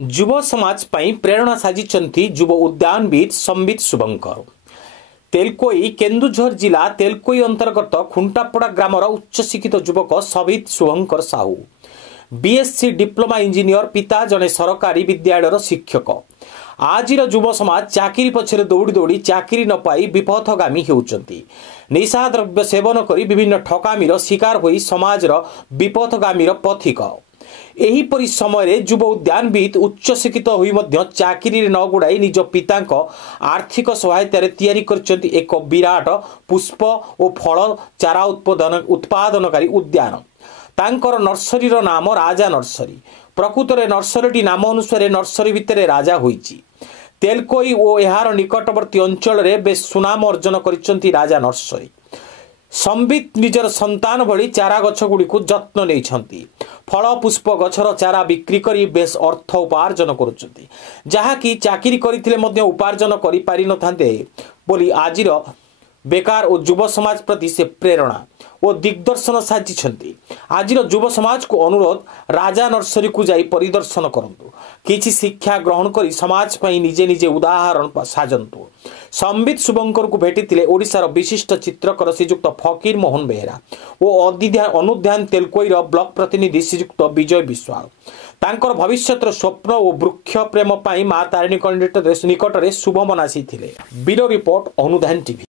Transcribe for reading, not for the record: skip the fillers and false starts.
युव समाज पई प्रेरणा साजिचंती युव उद्यानविद संबित शुभंकर। तेलकोई केन्दुझर जिला तेलकोई अंतर्गत खुंटापड़ा ग्रामर उच्च शिक्षित युवक संबित शुभंकर साहू बीएससी डिप्लोमा इंजीनियर, पिता जने सरकारी विद्यालय शिक्षक। आजिर युव समाज चाकरी पछरे दौड़ी दौड़ी चाकरी न पाई विपथगामी होउचंती। निशा द्रव्य सेवन करी विभिन्न ठकामीर शिकार होई समाजर विपथगामीर पथिक। एहीपरि समय युव उद्यानविद उच्च शिक्षित होई मध्य चाकरी न गुड़ाई निज पिता आर्थिक सहायतार तैयारी करछंती एक विराट पुष्प और फल चारा उत्पादनकारी उद्यान। तांकर नर्सरीर नाम राजा नर्सरी। प्रकृत में नर्सरी नाम अनुसार नर्सरी भितर राजा होईची। तेलकोई और एहार निकटवर्ती अंचल रे बेस सुनाम अर्जन करिसंती राजा नर्सरी। संबित निजर संतान भली चारा गछ गुड़ी को जत्न नहीं, फल पुष्प गछर चारा बिक्री करी बेस अर्थ उपार्जन करुचंती, जहाँकि चाकरी करथिले मध्य उपार्जन करि पारि नथांते बोली आजिर बेकार और युव समाज प्रति से प्रेरणा और दिग्दर्शन साजिछंती। आजिर युव समाज को अनुरोध राजा नर्सरी को जाई परिदर्शन करंतु, किछि शिक्षा ग्रहण करी समाज पई निजे निजे उदाहरण साजंतु। संबित शुभंकर को भेटिथिले ओडिशार विशिष्ट चित्रकर श्रीजुक्त फकीर मोहन बेहेरा और अनुध्यान तेलकोईर ब्लॉक प्रतिनिधि श्रीजुक्त विजय विश्वाल। तांकर भविष्यतर स्वप्न और वृक्ष प्रेम पाई मां तारिणी निकटरे शुभ मनासी थिले। Bureau report Anudhyan TV.